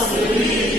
Hallelujah.